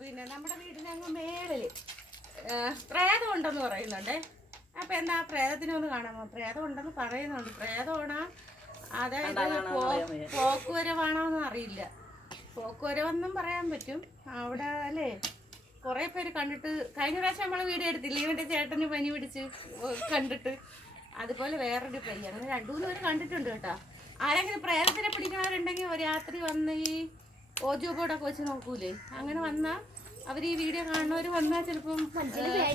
പിന്നെ നമ്മുടെ വീടിന് അങ്ങ് മേളില് പ്രേതം ഉണ്ടെന്ന് പറയുന്നുണ്ടേ. അപ്പൊ എന്താ പ്രേതത്തിനെ ഒന്ന് കാണാമോ? പ്രേതം ഉണ്ടെന്ന് പറയുന്നുണ്ട്. പ്രേതമാണോ അതായത് പോക്കുവരവാണോന്ന് അറിയില്ല. പോക്കുവരവെന്നും പറയാൻ പറ്റും. അവിടെ അല്ലേ കുറെ പേര് കണ്ടിട്ട്. കഴിഞ്ഞ പ്രാവശ്യം നമ്മള് വീഡിയോ എടുത്തില്ല, ഇവന്റെ ചേട്ടന് പനി പിടിച്ച് കണ്ടിട്ട്. അതുപോലെ വേറൊരു പയ്യ, അങ്ങനെ 2-3 പേര് കണ്ടിട്ടുണ്ട് കേട്ടോ. ആരെങ്കിലും പ്രേതത്തിനെ പിടിക്കണവരുണ്ടെങ്കിൽ ഒരു രാത്രി വന്ന് ഈ ഓജോ ബോർഡൊക്കെ വെച്ച് നോക്കൂലേ, അങ്ങനെ വന്നാൽ അവർ ഈ വീഡിയോ കാണുന്നവർ വന്നാൽ ചിലപ്പം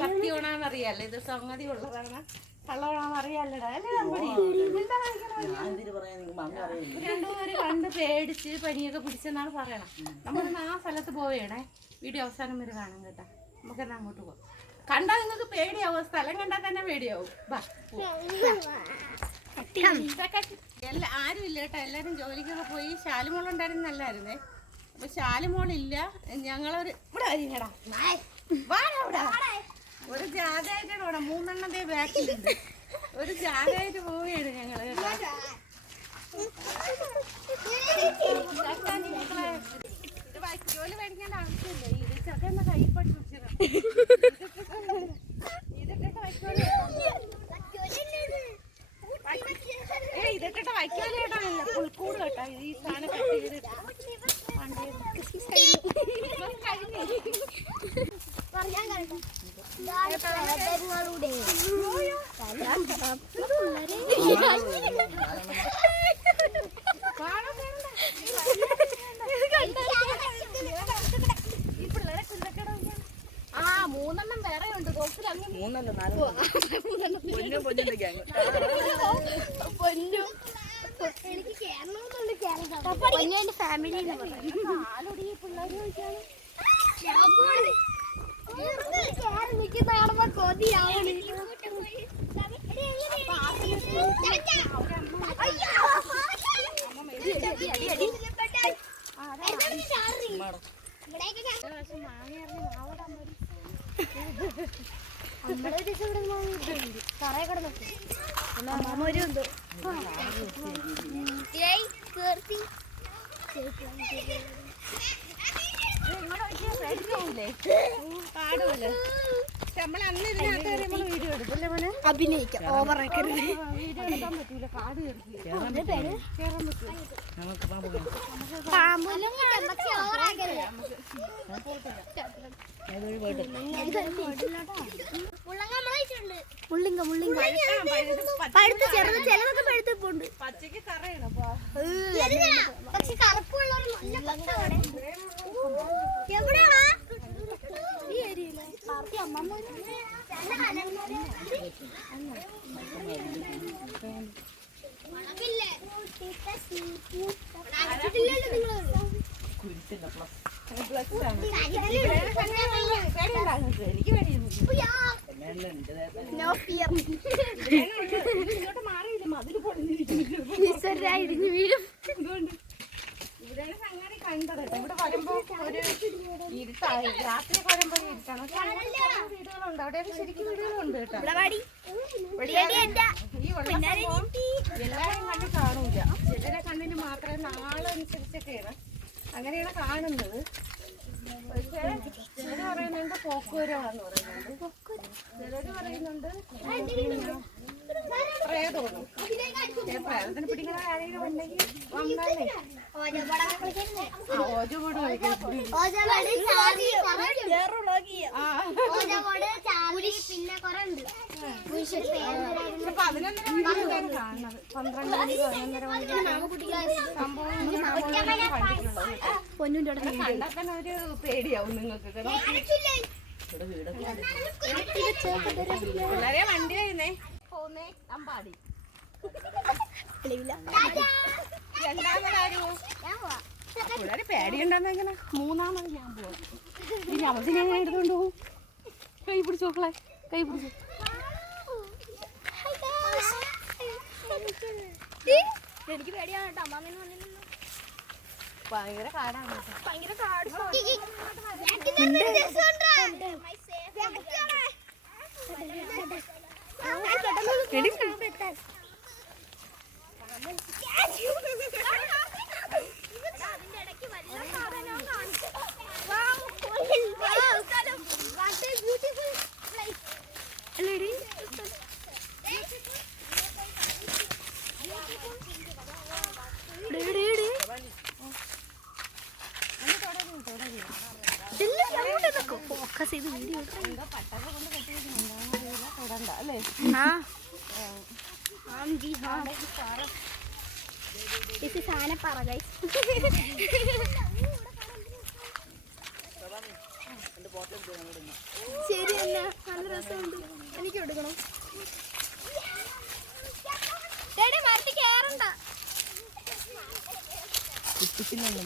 സത്യമാണെന്ന് അറിയാമല്ലോ, ഇത് സംഗതി ഉള്ളതാണ് കള്ളമാണെന്ന് അറിയാമല്ലടാ അല്ലേ? 2 പേര് കണ്ട് പേടിച്ച് പനിയൊക്കെ പിടിച്ചെന്നാണ് പറയണം. നമ്മളൊന്ന് ആ സ്ഥലത്ത് പോവേണേ, വീഡിയോ അവസാനം വരെ കാണാം കേട്ടോ. നമുക്കെന്നാ അങ്ങോട്ട് പോകാം. കണ്ടാൽ നിങ്ങൾക്ക് പേടിയാവും, സ്ഥലം കണ്ടാൽ തന്നെ പേടിയാവും. ആരും ഇല്ല കേട്ടോ, എല്ലാവരും ജോലിക്കൊക്കെ പോയി. ശാലുമോളുണ്ടായിരുന്നല്ലായിരുന്നേ, അപ്പൊ ശാലുമോളില്ല. ഞങ്ങളൊരു ഒരു ജാഥയായിട്ടാണ് ഇവിടെ 3 എണ്ണത്തെ ബാക്കിലുണ്ട്. ഒരു ജാഥയായിട്ട് പോവുകയാണ് ഞങ്ങള്. ജോലി മേടിക്കേണ്ട ആവശ്യമില്ല. ഇത് ചക്കെന്ന കൈപ്പടി പിടിച്ചത് ഇതിട്ടിട്ട് വൈക്കോല് ഇതിട്ടിട്ട് വൈക്കോല് കേട്ടാണല്ലോ പുൽക്കൂട് കേട്ടാ. ഈ സാധനം കട്ട് ചെയ്ത് ആ 3 എണ്ണം വേറെ ഉണ്ട്. 3 ഫാമിലി പാടുമല്ലോ. നമ്മളെ അന്ന് ഇതിനകത്ത് നമ്മൾ വീഡിയോ എടുത്തല്ലേ മോനെ? അഭിനയിക്കാം, ഓവർ ആക്കരുത്. വീഡിയോ എടുക്കാൻ പറ്റൂല, കാട് കയറാൻ പറ്റൂല. പച്ചക്ക് കറയണം പക്ഷെ കറുപ്പുള്ള എവിടെയാണോ ഈ ഏരിയയില് എനിക്ക് മാറിയില്ല, മതില് പൊളിഞ്ഞിരിക്കുന്നു വീഴും. ഇവിടെയാണ് സംഗതി കണ്ടത് കേട്ടോ. ഇവിടെ വരുമ്പോ ഒരു ഇരുട്ടായി, രാത്രിയൊക്കെ വരുമ്പോ ഇരുട്ടാണ്. വീടുകളുണ്ട് അവിടെയൊക്കെ ശരിക്കും വീടുകളുണ്ട് കേട്ടോ. ഈ എല്ലാവരും കണ്ണിൽ കാണൂല, ചിലരെ കണ്ണിന് മാത്രമേ നാളനുസരിച്ചൊക്കെയാണ് അങ്ങനെയാണ് കാണുന്നത്. പക്ഷേ ചിലര് പറയുന്നുണ്ട് പോക്കുവരവാന്ന് പറയുന്നുണ്ട്, ചിലര് പറയുന്നുണ്ട് പ്രേതമാണ്. പ്രേതത്തിന് പിടിക്കുന്ന ആരെങ്കിലും ഉണ്ടെങ്കിൽ വന്നാലേ ഓജോ ബോർഡ് കളിക്കാൻ കണ്ടാൽ ഒരു പേടിയാവും നിങ്ങൾക്ക്. വളരെ വണ്ടിയായിരുന്നേ പോന്നേ അമ്പാടി. രണ്ടാമതാരോ വളരെ പേടിയുണ്ടെന്ന് എങ്ങനെ? മൂന്നാമത് ഞാൻ പോവാം. ഈ ഞമ്മക്ക് ഞാൻ എടുത്തോണ്ട് പോവും. കൈ പിടിച്ചോക്കളെ, കൈ പിടിച്ചു. എനിക്ക് പേടിയാണ് കേട്ടോ. അമ്മാമ്മ ഭയങ്കര കാടാണ്, ഭയങ്കര കാട്. അതിന്റെ ഇടയ്ക്ക് വല്ല സാധനവും കാണിച്ചു. ഫോക്കസ് ചെയ്ത് വീഡിയോ എന്തോ പട്ടൊക്കെ കൊണ്ട് കെട്ടിയിരിക്കുന്നുണ്ടോ തൊടണ്ട അല്ലേ? ശരി എന്നാ നല്ല രസമുണ്ട്. എനിക്ക് എടുക്കണം. മരത്തിൽ കേറണ്ട. ചുപ്പിച്ചില്ല.